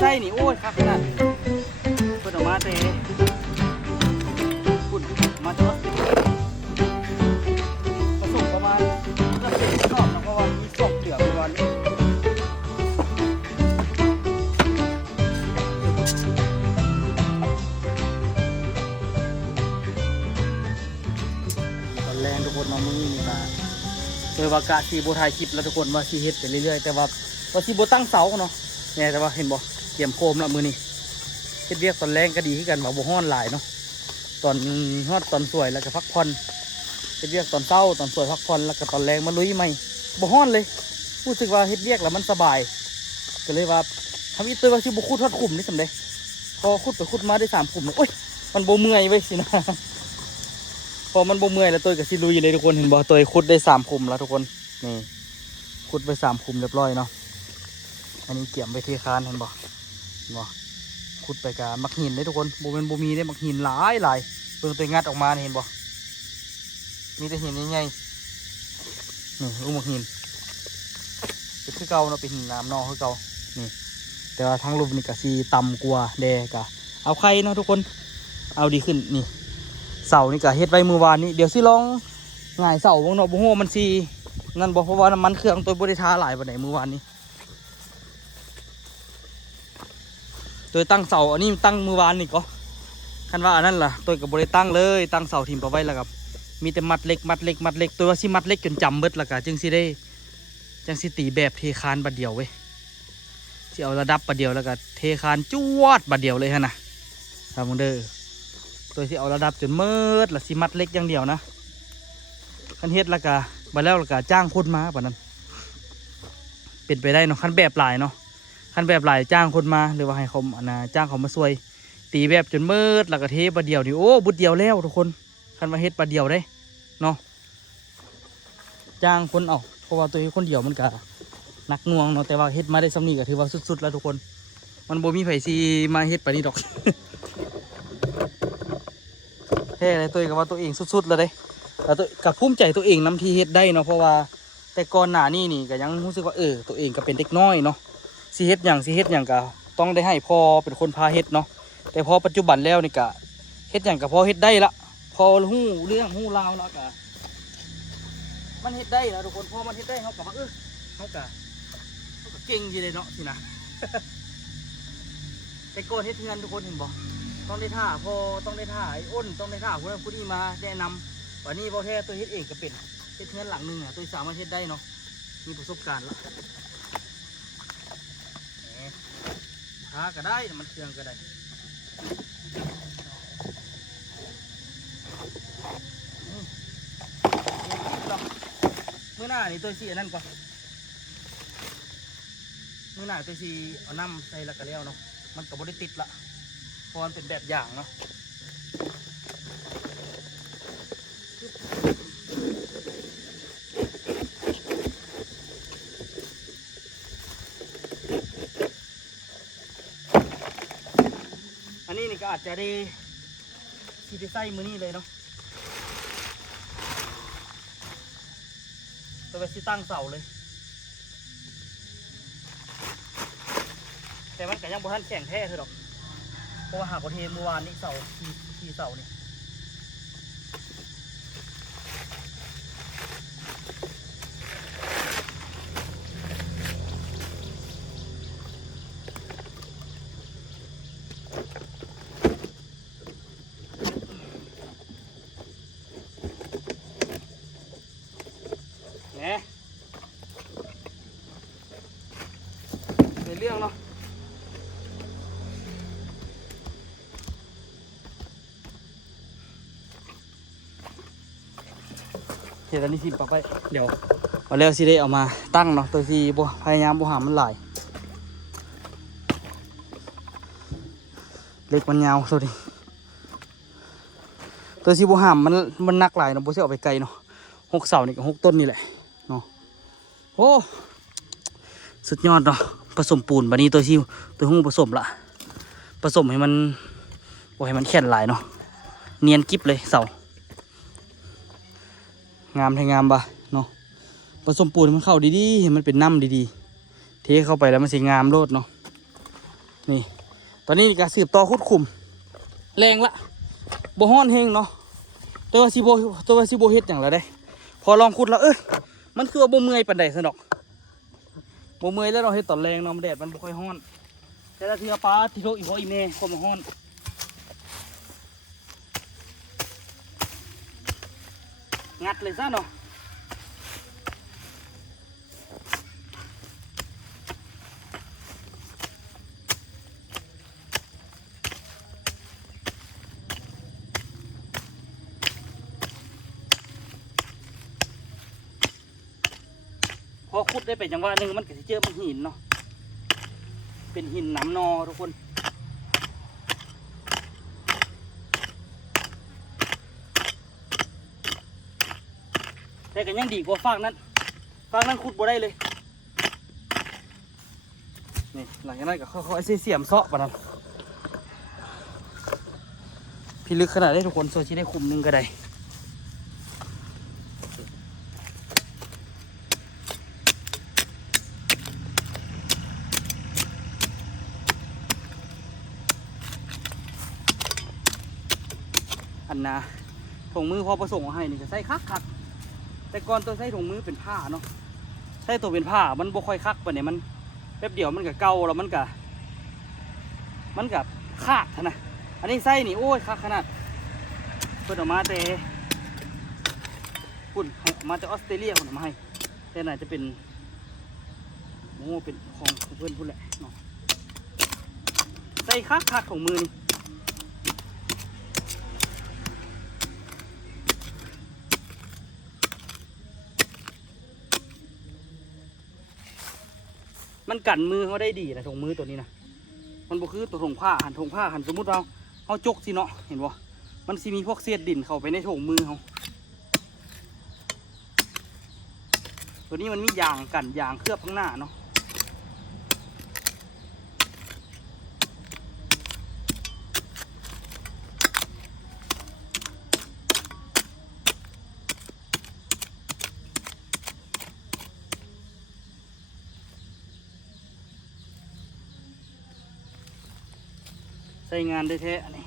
ไส้นี่โอ้ยคักขนาดเพิ่นออกมาเตะคุณมาตัวผสมประมาณก็10รอบนะเพราะว่ามีศพเหลืองก่อนตอนแรงทุกคนมามือนี่มาโดยว่ากะสีโบถ่ายคลิปแล้วทุกคนว่าสีเฮ็ดไปเรื่อยๆแต่ว่าสีโบตั้งเสาเนาะเนี่ยแต่ว่าเห็นบ่เตรียมโคมแล้วมือนี่เฮ็ดเวียกตอนแรงก็ดีขึ้นกันว่าบ่ฮ้อนหลายเนาะตอนฮอดตอนสวยแล้วก็พักผ่อนเฮ็ดเวียกตอนเช้าตอนสวยพักผ่อนแล้วก็ตอนแรงมาลุยใหม่บ่ฮ้อนเลยรู้สึกว่าเฮ็ดเวียกแล้วมันสบายก็เลยว่าทำอีตัวว่าสิบ่ขุดทอดขุมนี่สำเร็จพอขุดไปขุดมาได้3ขุมเลยโอ้ยมันบ่เมื่อยเว้ยสินะพอมันบ่เมื่อยแล้วตัวก็สิลุยเลยทุกคนเห็นบ่ตัวขุดได้3ขุมแล้วทุกคนนี่ขุดไป3ขุมเรียบร้อยเนาะอันนี้เกี่ยมไปเทคานเห็นบ่ขุดไปกับมักหินเลยทุกคนโบเป็นโบมีได้มักหินหลายเพิ่งตัวงัดออกมาเห็นบ่มีแต่หินใหญ่ๆนี่ลูกมักหินเป็นคือเก่าเนาะเป็นหินน้ำนอกคือเก่านี่แต่ว่าทั้งรูปนี่ก็สีต่ำกว่าแดกะเอาไข่เนาะทุกคนเอาดีขึ้นนี่เสานี่ก็เฮ็ดไว้มือวานนี้เดี๋ยวสิลองง่ายเสาบางเนาะบ่ฮู้มันสินั่นบ่เพราะว่าน้ำมันเครื่องตัวบริทาหลายปานใดมือวานนี้โดยตั้งเสาอันนี้ตั้งมือวานนี่ก็คันว่าอันนั้นล่ะตัวกับบริตั้งเลยตั้งเสาทิมไปไว้แล้วกับมีแต่มัดเล็กตัวว่าสิมัดเล็กจนจำเบิดแล้วก็จึงสิได้จังสิตีแบบเทคานบัดเดียวเว้ยสิเอาระดับบัดเดียวแล้วก็เทคานจวดบัดเดียวเลยฮะนะครับมึงเด้อตัวสิเอาระดับจนเมิดแล้วสิมัดเล็กอย่างเดียวนะคันเฮ็ดแล้วก็บัดแล้วก็จ้างคนมาบัดนั้นเป็นไปได้เนาะคันแบบหลายเนาะคันแบบหลายจ้างคนมาหรือว่าให้เขาจ้างเขามาช่วยตีแบบจนมืดแล้วก็เทปลาเดียวนี่โอ้บุดเดียวแล้วทุกคนคันมาเฮ็ดปลาเดียวได้เนาะจ้างคนเอาเพราะว่าตัวคนเดียวมันก็หนักหน่วงเนาะแต่ว่าเฮ็ดมาได้สำนีก็ถือว่าสุดๆแล้วทุกคนมันบ่มีไผสิมาเฮ็ดปลานี้ดอก แท้เลยตัวก็ว่าตัวเองสุดๆแล้วเด้แล้วตัวก็ภูมิใจตัวเองนำที่เฮ็ดได้เนาะเพราะว่าแต่ก่อนหน้านี้นี่ก็ยังรู้สึกว่าตัวเองก็เป็นเด็กน้อยเนาะสิเฮ็ดอย่างก็ต้องได้ให้พ่อเป็นคนพาเฮ็ดเนาะแต่พอปัจจุบันแล้วนี่ก็เฮ็ดอย่างก็พอเฮ็ดได้ละพอหู้เรื่องหู้ราวแล้วก็มันเฮ็ดได้แล้วทุกคนพอมันเฮ็ดได้เขาก็ว่าเขาก็เก่งอยู่เลยเนาะสินะ แต่ก่อนเฮ็ดงานทุกคนเห็นบ่ต้องได้ท่าพอต้องได้ท่าไอ้อ้นต้องได้ท่าคนนั้นคนนี้มาแนะนำวันนี้พอแท้ตัวเฮ็ดเองก็เป็นเฮ็ดงานหลังนึงอ่ะตัวสามารถเฮ็ดได้เนาะมีประสบการณ์ละหาก็ได้มันเครื่องก็ได้มื้อหน้านี่ตัวสีอันนั้นก่อนมื้อหน้าตัวสีเอาน้ำใส่แล้วก็แล้วเนาะมันก็บ่ได้ติดละเพราะมันเป็นแบบอย่างเนาะนี่ก็อาจจะได้ที่ได้ใส่มือนี่เลยเนาะตัวไปที่ตั้งเสาเลยแต่มันก็ยังบ่ทันแข็งแท้เถอะดอกเพราะว่าหากว่าเทเมื่อวานนี้เสาที่เสานี่เรื่องเนาะเดี๋ยวตอนนี้สิปะไปเดี๋ยวเอาแล้วสิได้เอามาตั้งเนาะตัวสิบ่พยายามบ่หามันหลายเล็กมันยาวสุดดิตัวสิบ่หามมันหนักหลายเนาะบ่สิเอาไปไกลเนาะ6 เสานี่ก็6 ต้นนี่แหละเนาะโอ้สุดยอดเนาะผสมปูนบัดนี้ตัวซิวตัวหูผสมละผสมให้มันให้มันแข็งหลายเนาะเนียนกิ๊บเลยเสางามให้งามบ่เนาะผสมปูนมันเข้าดีๆให้มันเป็นน้ำดีๆเทเข้าไปแล้วมันสีงามโลดเนาะ นี่ตอนนี้ก็สืบต่อขุดขุมแรงละบ่ฮ้อนเฮงเนาะตัวซิโบเฮ็ดอย่างไรได้พอลองขุดแล้วมันคือว่าบ่เมื่อยปานใดซะดอกบ่เมื่อยแล้วเราเฮ็ดตอนแรงเนาะแดดมันบ่ค่อยฮ้อนแต่ละเทื่อปลาที่โลอีพ่ออีแม่คนมาฮ้อนงัดเลยซะเนาะพอขุดได้เป็นจังหวะหนึ่งมันก็จะเจอมันหินเนาะเป็นหินน้ำนอทุกคนแต่ก็ยังดีกว่าฟากนั้นขุดบ่ได้เลยนี่หลังจากนั้นก็ค่อยๆเสียมเซาะปะนั้นพี่ลึกขนาดได้ทุกคนโซชิได้คุมหนึงก็ได้อันนะถุงมือพอประสงค์ให้นี่จะใส่คักแต่ก่อนตัวใส่ถุงมือเป็นผ้าเนาะใส่ตัวเป็นผ้ามันบ่ค่อยคักปะเนี่ยมันแป๊บเดียวมันก็เก่าแล้วมันก็ขาดนะอันนี้ใส่นี่โอ้ยคักขนาดเพิ่นออกมาแต่ปุ่นมาจากออสเตรเลียคนเอามาให้แต่น่าจะเป็นโอ้เป็นของเพื่อนพุ่นแหละเนาะใส่คักของมือนี่มันกันมือเขาได้ดีนะถุงมือตัวนี้นะมันบ่คือตัวถุงผ้าหันสมมุติเราจกสิเนาะเห็นบ่มันสิมีพวกเศษดินเข้าไปในถุงมือเขาตัวนี้มันมียางกันยางเคลือบข้างหน้าเนาะใช้งานได้แท้อันนี้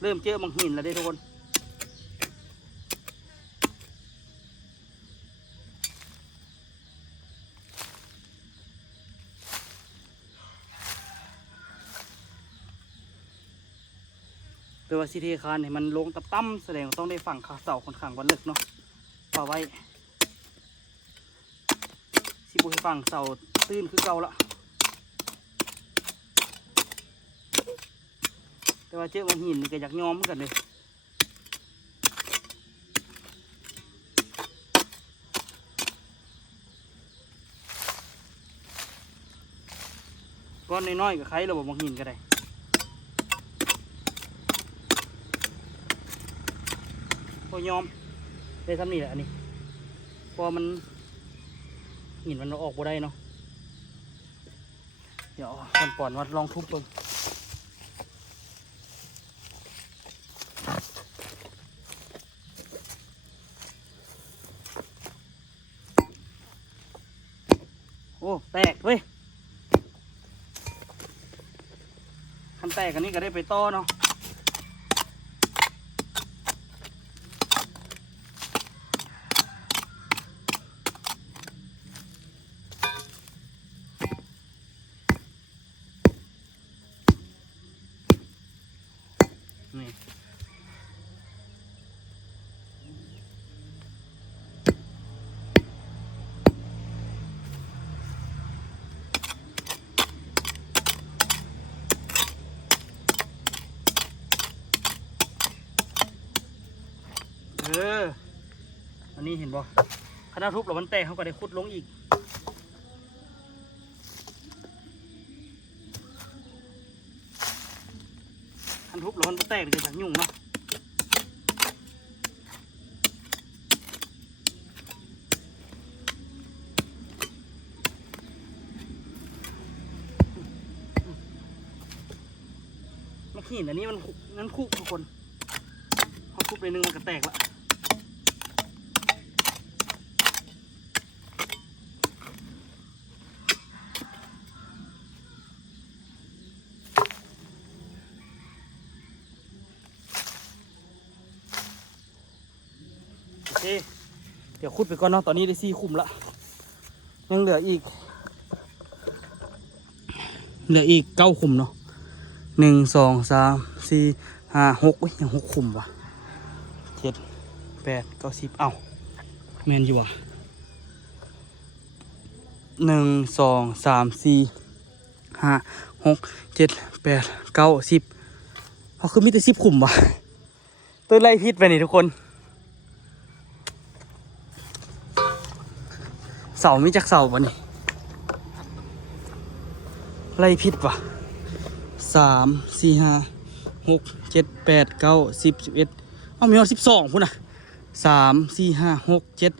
เริ่มเจอบางหินแล้วได้ทุกคนแต่ว่าสิเทคานเนี่ยมันลงตั้มแสดงว่าต้องได้ฝั่งขาเสาค่อนข้างวันลึกเนาะป่าไว้สิบุให้ฝั่งเสาตื้นคือเก่าละแต่ว่าเจอบางหินนี่ก็อยากย้อมกันเลยก้อนน้อยๆกับใครเราบอกบางหินก็ได้พอยอมได้ทำนี่แหละอันนี้พอมันหินมันออกบ่ได้เนาะเดี๋ยวปอนวัดลองทุบเบิ่งโอ้แตกเว้ยคันแตกอันนี้ก็ได้ไปต่อเนาะนี่อันนี้เห็นบ่คณะทุบแล้วมันแตกเขาก็ได้ขุดลงอีกคันทุบแล้วมันแตกเลยจากยุ่งเนาะมันหินอันนี้มันคุกทุกคนเขาทุบไปนึงมันก็แตกละ เดี๋ยวขุดไปก่อนเนาะตอนนี้ได้4 ขุมละยังเหลืออีก9 ขุมเนาะ1 2 3 4 5 6ยัง6 ขุมวะ7 8 9 10เอ้าแมนอยู่วะ1 2 3 4 5 6 7 8 9 10เขาคือมีแต่10 ขุมวะตัวไล่พิษไปนี่ทุกคนเสามีจากเสาปะนี่ไล่พิษวะ3 4 5 6 7 8 9 10 11เอามีเอา12พุ่นนะ3 4 5 6 7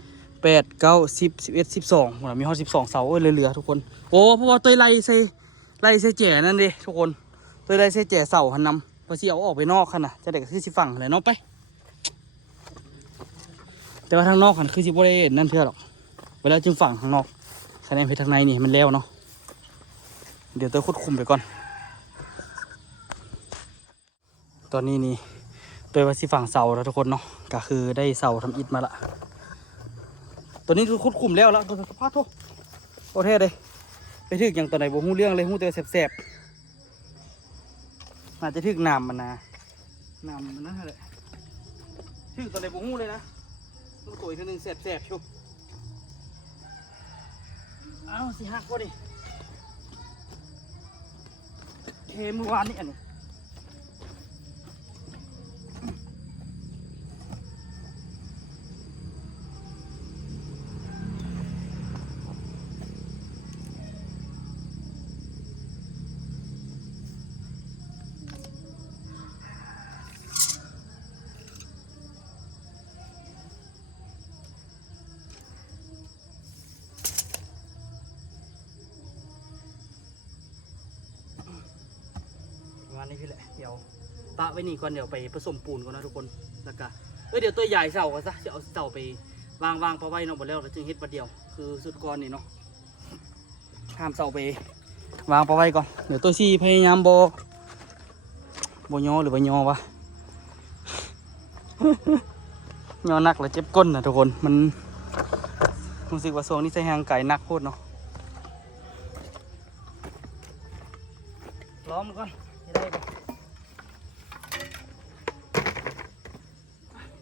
8 9 10 11 12พุ่นนะมีเอา12เสาเหลือๆทุกคนโอ้เพราะว่าตัวไล่ใส่แจ่นั่นดิทุกคนตัวไล่ใส่แจ่เสาหันนำพอสิเอาออกไปนอกคันน่ะจะได้ก็คือสิฝั่งเลยเนาะไปแต่ว่าทางนอกคันคือสิบ่ได้นั่นเท่าหรอกเวลาจึงฝั่งข้างนอกคะแนนเพชรทางในนี่มันแล้วเนาะเดี๋ยวตัวขุดคุมไปก่อนตอนนี้นี่โดยว่าสิฝั่งเสาแล้วทุกคนเนาะก็คือได้เสาทำอิฐมาละตัวนี้คือขุดคุมแล้วตัวสภาพโอเคเลยไปถึกอย่างตัวไหนบ่ฮู้เรื่องเลยฮู้แต่แสบๆอาจจะถึกน้ำมันนะน้ำมันนั่นแหละถึกตัวไหนบ่ฮู้เลยนะตัวอีกทีนึงแสบๆชุบอ้าวสิหักพอดีเทเมื่อวานนี้อันนี้นี่พี่แหละเดี๋ยวตะไว้นี่ก่อนเดี๋ยวไปผสมปูนก่อนนะทุกคนแล้วก็เดี๋ยวตัวใหญ่เสากันซะจะเอาเสาไปวางพอไว้เนาะหมดแล้วเราจึงเฮ็ดประเดียวคือสุดก้อนนี่เนาะห้ามเสาไปวางพอไว้ก่อนเดี๋ยวตัวซีพยายามโบย่อหรือบ่ย่อวะ ย่อนักแล้วเจ็บก้นนะทุกคนมันรู้สึกว่าทรงนี้ใส่หางไก่นักโคตรเนาะล้อมก่อนได้ปะ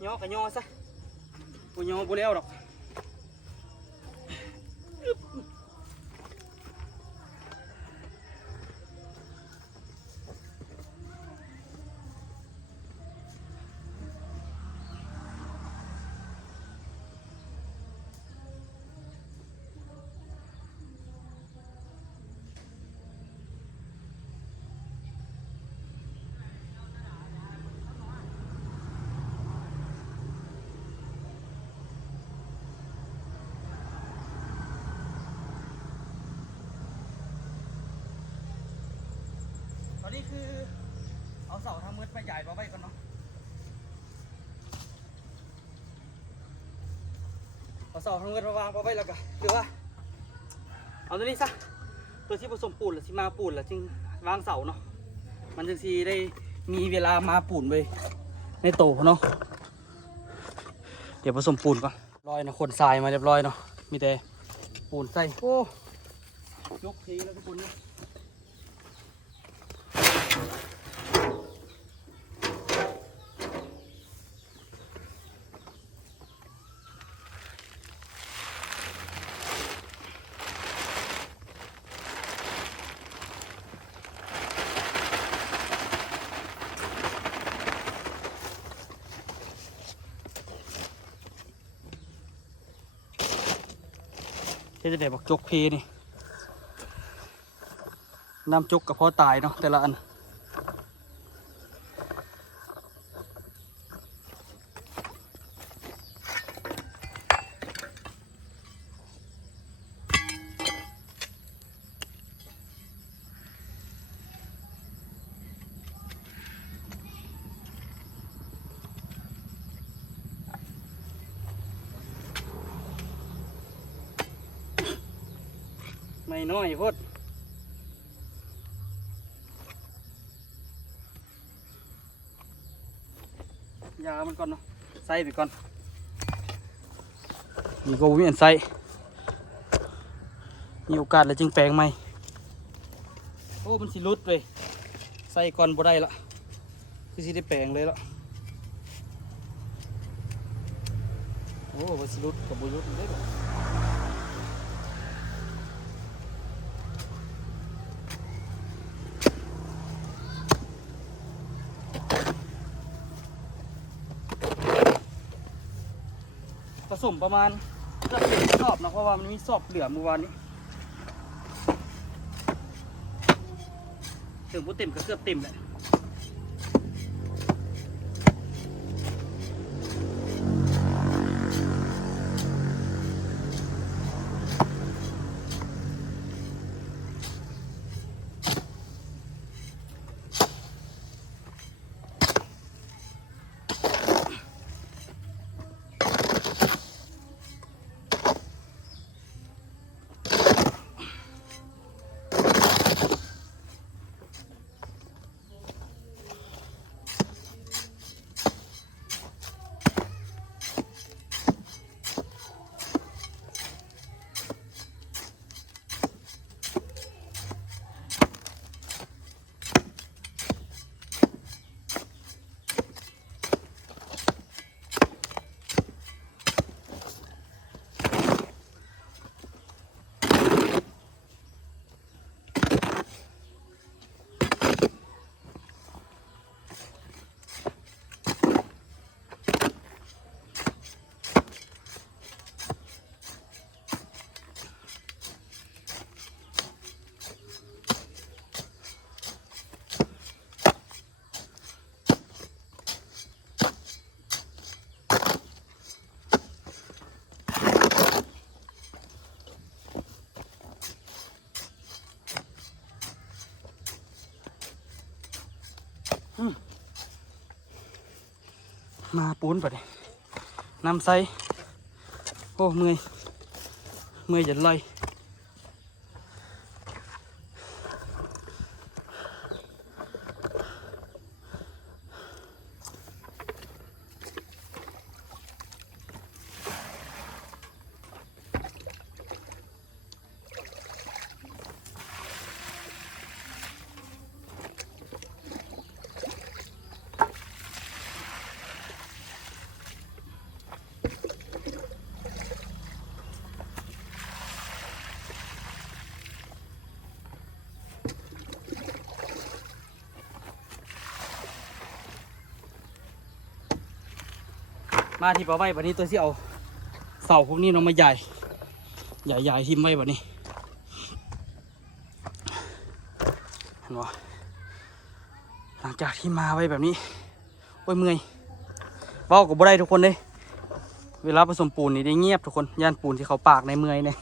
ย่อกับย่อซะบ่ย่อบ่แล้วดอกนี่คือเอาเสาทางมืดไปใหญ่มาไว้ก่อนเนาะเอาเสาทางมืดมาวางมาไว้แล้วก็หรือว่าเอาตัวนี้ซะตัวที่ผสมปูนหรือที่มาปูนหรือจึงวางเสาเนาะมันจึงสีได้มีเวลามาปูนไปในโตเนาะเดี๋ยวผสมปูนก่อนร้อยนะคนทรายมาเรียบร้อยเนาะมีแต่ปูนใส่โอ้ยกทีแล้วทุกคนเนี่ยจะได้บอกจกเพนี่น้ำจกกับพ่อตายเนาะแต่ละอันไม่น้อยพดยามันก่อนเนาะใส่ไปก่อน นี่ก็วิ่งไซมีโอกาสแล้วจึงแปลงใหม่โอ้มันสิรุดเลยใส่ก่อนบ่ได้ละคือสิได้แปลงเลยละโอ้มันสิรุดกับบ่รุดได้หรอผสมประมาณเกือบ10 รอบนะเพราะว่ามันมีสอบเหลือเมื่อวานนี้ถึงบ่เต็มก็เกือบเต็มแหละมาปูนไปดิน้ำใสโอ้เมื่อยจะลอยมาที่ป่าไว้แบบนี้ตัวที่เอาเสาพวกนี้ลงมาใหญ่ทิ่มไว้แบบนี้เห็นบ่หลังจากที่มาไว้แบบนี้โอ้ยเมื่อยเว้ากับบ่ได้ทุกคนเลยเวลาผสมปูนนี่ได้เงียบทุกคนย่านปูนที่เขาปากในเมื่อยเนี่ย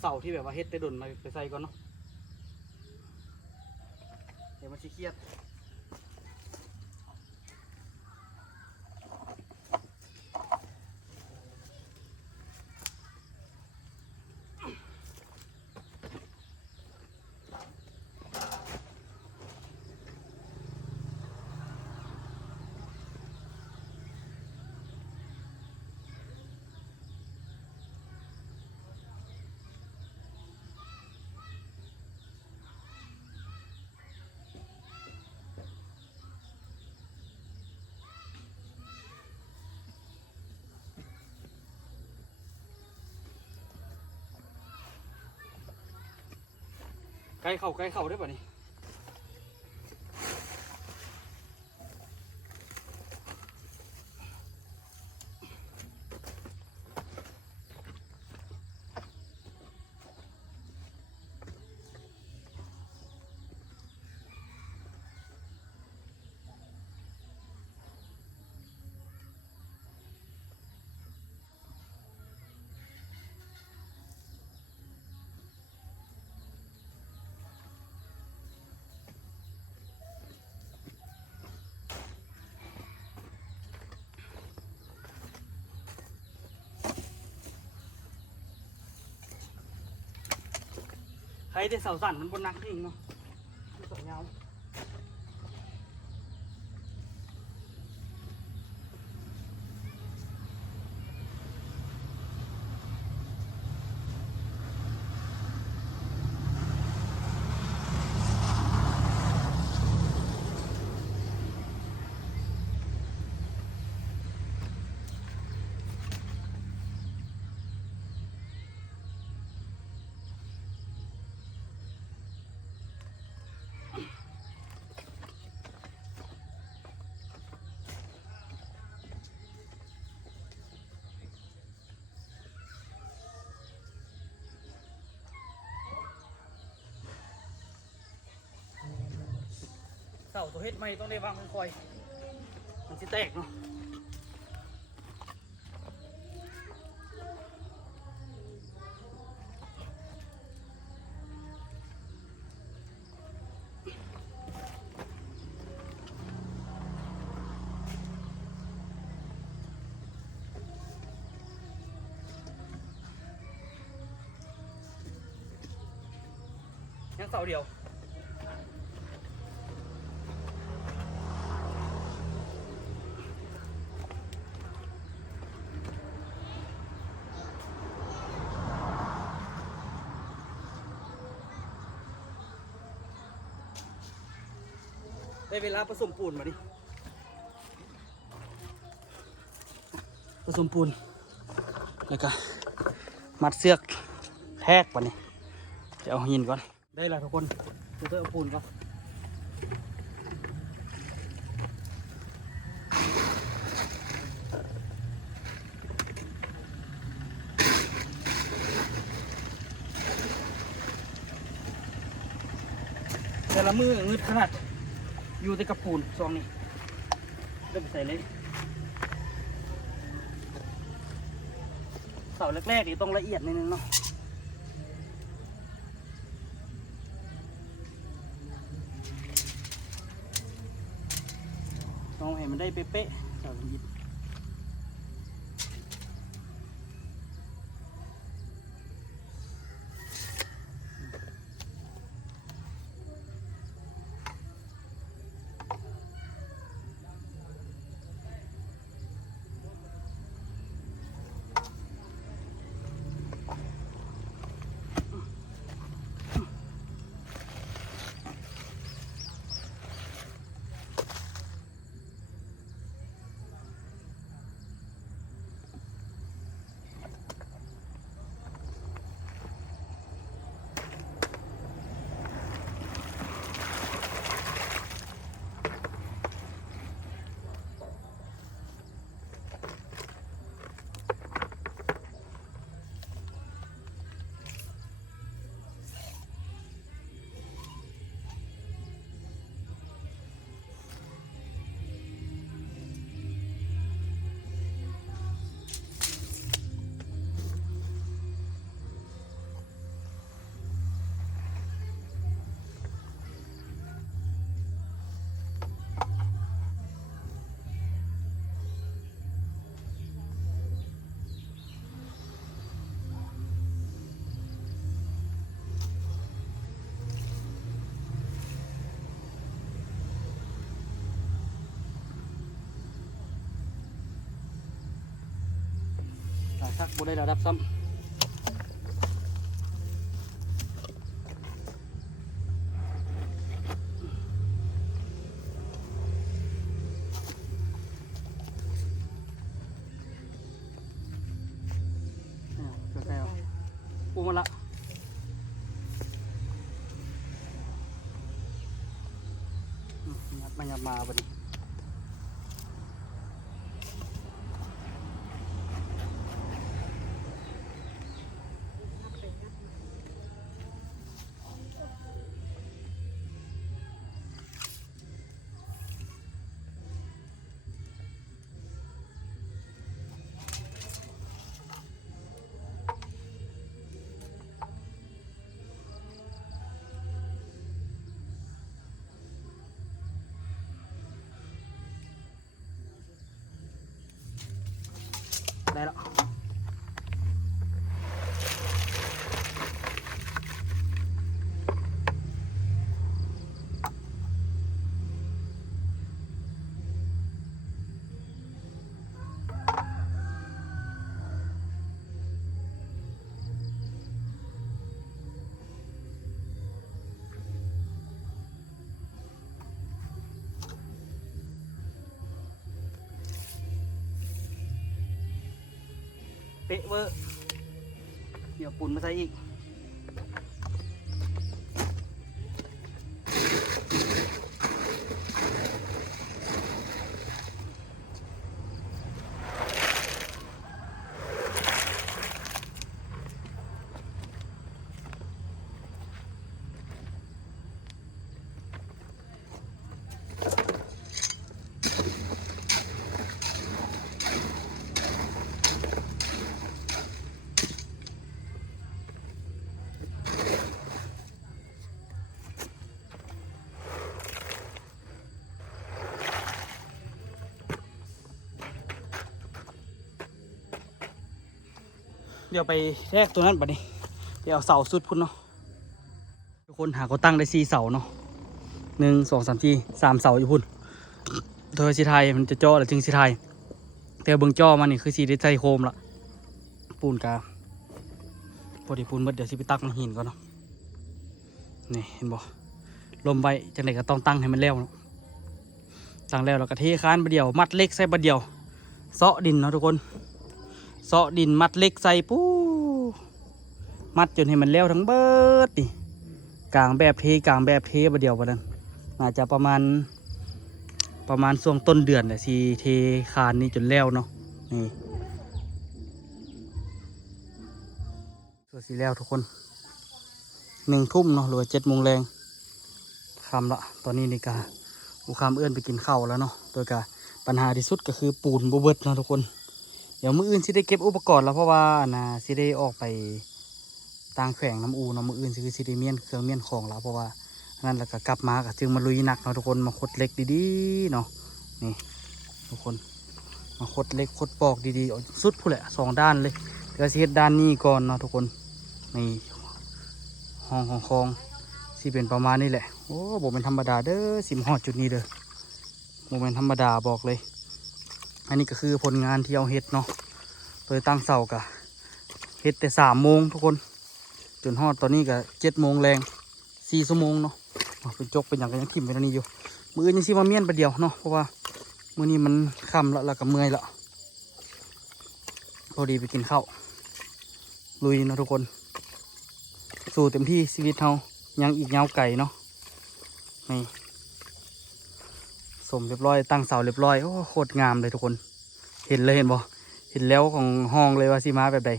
เสาที่แบบว่าเฮ็ดได้ดนมาไปใส่ก่อนเนาะเดี๋ยวมันสิเครียดไกลเข่าได้ป่ะนี่ใครได้เสาสั่นมันบนนักจริงเนาะเสายาวเสาตัวเฮ็ดไม่ต้องได้วางค่อยๆมันสิแตกเนาะยังเสาเดียวได้เวลาผสมปูนมาดิผสมปูนแล้วก็มัดเสือกแทกปะนี่จะเอาหินก่อนได้แล้วทุกคนเติมปูนก่อนแต่ละมือเงืดขนาดอยู่ในกระปูนซองนี้เริ่มใส่เลยเสาแรกๆนี่ต้องละเอียดนิดนึงเนาะต้องให้มันได้เป๊ะๆเสาหิน ซักบ่ได้ระดับซ้ำใกล้ๆปูมาละมันยับมาพอดีได้แล้วเป๊ะเวอร์เดี๋ยวปุ่นมาใส่อีกเดี๋ยวไปแทรกตัวนั้นบัดนี้เดี๋ยวเอาเสาสุดพุ่นเนาะทุกคนหาก็ตั้งได้4 เสาเนาะ1 2 3 4 3 เสาอยู่พุ่นโดยสีไทยมันจะจ่อหรือจึงสีไทยแต่เบื้องจ่อมันนี่คือสีได้ใส่โคมละปูนกาพอดีปูนหมดเดี๋ยวสิไปตักน้ำหินก่อนเนาะนี่เห็นบ่ลมไปจังไหนก็ต้องตั้งให้มันแล้วเนาะตั้งแล้วเราก็เทคานบะเดียวมัดเล็กใส่บะเดียวเซาะดินเนาะทุกคนเซาะดินมัดเล็กใส่ปู้มัดจนให้มันแล้วทั้งเบิดนี่กลางแบบเทบะเดียวบะนั้นน่าจะประมาณช่วงต้นเดือนแหละสิเทคานนี่จนแล้วเนาะนี่ส่วนสีแล้วทุกคน1 ทุ่มเนาะหรือว่า7 โมงแรงค่ำละตอนนี้นี่กาอุคามเอื้อนไปกินข้าวแล้วเนาะโดยกาปัญหาที่สุดก็คือปูนบ่เบิดเนาะทุกคนเดี๋ยวมื้ออื่นสิได้เก็บอุปกรณ์แล้วเพราะว่าสิได้ออกไปต่างแขวงน้ำอูเนาะมื้ออื่นสิได้เมียนเครื่องเมียนของแล้วเพราะว่านั่นแล้วก็กลับมาก็จึงมาลุยหนักเนาะทุกคนมาขดเหล็กดีๆเนาะนี่ทุกคนมาขดเหล็กขดปอกดีๆเอาสุดพู้นแหละ2 ด้านเลยเดี๋ยวสิเฮ็ดด้านนี้ก่อนเนาะทุกคนนี่ห้องของคลองสิเป็นประมาณนี้แหละโอ้บ่เป็นธรรมดาเด้อสิมฮอดจุดนี้เด้อบ่เป็นธรรมดาบอกเลยอันนี้ก็คือผลงานที่เอาเฮ็ดเนาะโดยตั้งเสากะเฮ็ดแต่3 โมงทุกคนจนฮอดตอนนี้ก็7 โมงแรง4 ชั่วโมงเนาะเป็นจกเป็นอย่างก็ยังทิ่มไปตรงนี้อยู่มือยังสิมาเมียนประเดียวเนาะเพราะว่ามื้อนี้มันค่ำแล้วก็เมื่อยละพอดีไปกินข้าวลุยเนาะทุกคนสู่เต็มที่ชีวิตเฮายังอีกยาวไก่เนาะนี่สมเรียบร้อยตั้งเสาเรียบร้อยโอ้โคตรงามเลยทุกคนเห็นเลยเห็นบ่เห็นแล้วของห้องเลยว่าสิมาแบบใด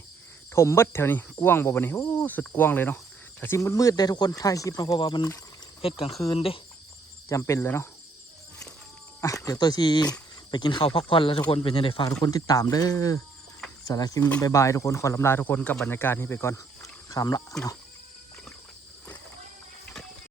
ถมเบิดแถวนี้กว้างบ่บัดนี้โอ้สุดกว้างเลยเนาะแต่สิมืดๆได้ทุกคนถ่ายคลิปเนาะเพราะว่ามันเฮ็ดกลางคืนเด้จำเป็นเลยเนาะอ่ะเดี๋ยวตัวชีไปกินข้าวพักผ่อนแล้วทุกคนเป็นยังไงฝากทุกคนติดตามเด้อสำหรับคลิปนี้บ๊ายบายทุกคนขอลำลาทุกคนกับบรรยากาศนี้ไปก่อนคำละเนาะ